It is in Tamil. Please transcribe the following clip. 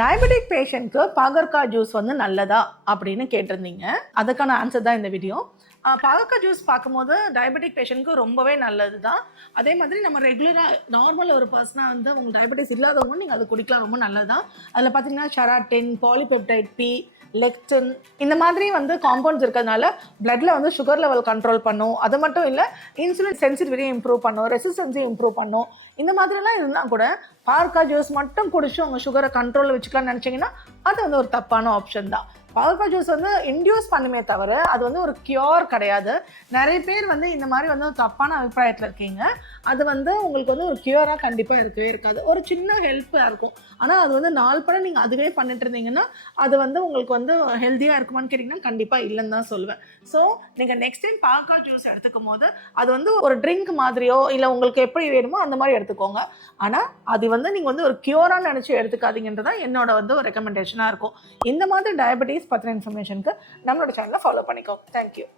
டயபெட்டிக் பேஷண்ட்க்கு பாகற்காய் ஜூஸ் வந்து நல்லதா அப்படின்னு கேட்டிருந்தீங்க. அதுக்கான ஆன்சர் தான் இந்த வீடியோ. பாகற்காய் ஜூஸ் பார்க்கும்போது டயபெட்டிக் பேஷண்ட்க்கு ரொம்பவே நல்லது தான். அதே மாதிரி நம்ம ரெகுலராக நார்மல் ஒரு பர்சனாக வந்து உங்களுக்கு டயபெட்டிஸ் இல்லாதவங்க நீங்கள் அது குடிக்கலாம், ரொம்ப நல்லது தான். அதில் பார்த்தீங்கன்னா ஷெராட்டின், பாலிபெப்டைட் பி, லெக்டின் இந்த மாதிரி வந்து காம்பவுண்ட்ஸ் இருக்கிறதுனால பிளட்ல வந்து சுகர் லெவல் கண்ட்ரோல் பண்ணும். அது மட்டும் இல்லை, இன்சுலின் சென்சிட்டிவிட்டியை இம்ப்ரூவ் பண்ணும், ரெசிஸ்டன்ஸையும் இம்ப்ரூவ் பண்ணும். இந்த மாதிரிலாம் இருந்தால் கூட பாகற்காய் ஜூஸ் மட்டும் குடிச்சு உங்கள் சுகரை கண்ட்ரோலில் வச்சுக்கலாம்னு நினச்சிங்கன்னா அது வந்து ஒரு தப்பான ஆப்ஷன் தான். பாகற்காய் ஜூஸ் வந்து இன்டியூஸ் பண்ணுமே தவிர அது வந்து ஒரு கியூர் கிடையாது. நிறைய பேர் வந்து இந்த மாதிரி வந்து தப்பான அபிப்பிராயத்தில் இருக்கீங்க. அது வந்து உங்களுக்கு வந்து ஒரு கியூராக கண்டிப்பாக இருக்கவே இருக்காது. ஒரு சின்ன ஹெல்ப்பாக இருக்கும். ஆனால் அது வந்து நாள் படம் நீங்கள் அதுவே பண்ணிட்டு இருந்தீங்கன்னா அது வந்து உங்களுக்கு வந்து ஹெல்த்தியாக இருக்குமான்னு கேட்டிங்கன்னா கண்டிப்பாக இல்லைன்னு தான் சொல்லுவேன். ஸோ நீங்கள் நெக்ஸ்ட் டைம் பாகற்காய் ஜூஸ் எடுத்துக்கும் போது அது வந்து ஒரு ட்ரிங்க் மாதிரியோ இல்லை உங்களுக்கு எப்படி வேணுமோ அந்த மாதிரி எடுத்துக்கோங்க. ஆனால் அது வந்து நீங்கள் வந்து ஒரு கியூராக நினச்சி எடுத்துக்காதீங்கன்றதான் என்னோட வந்து ஒரு ரெக்கமெண்டேஷனாக இருக்கும். இந்த மாதிரி டயபெட்டிஸ் பற்றின இன்ஃபர்மேஷனுக்கு நம்மளோட சேனலை ஃபாலோ பண்ணிக்கோங்க. தேங்க்யூ.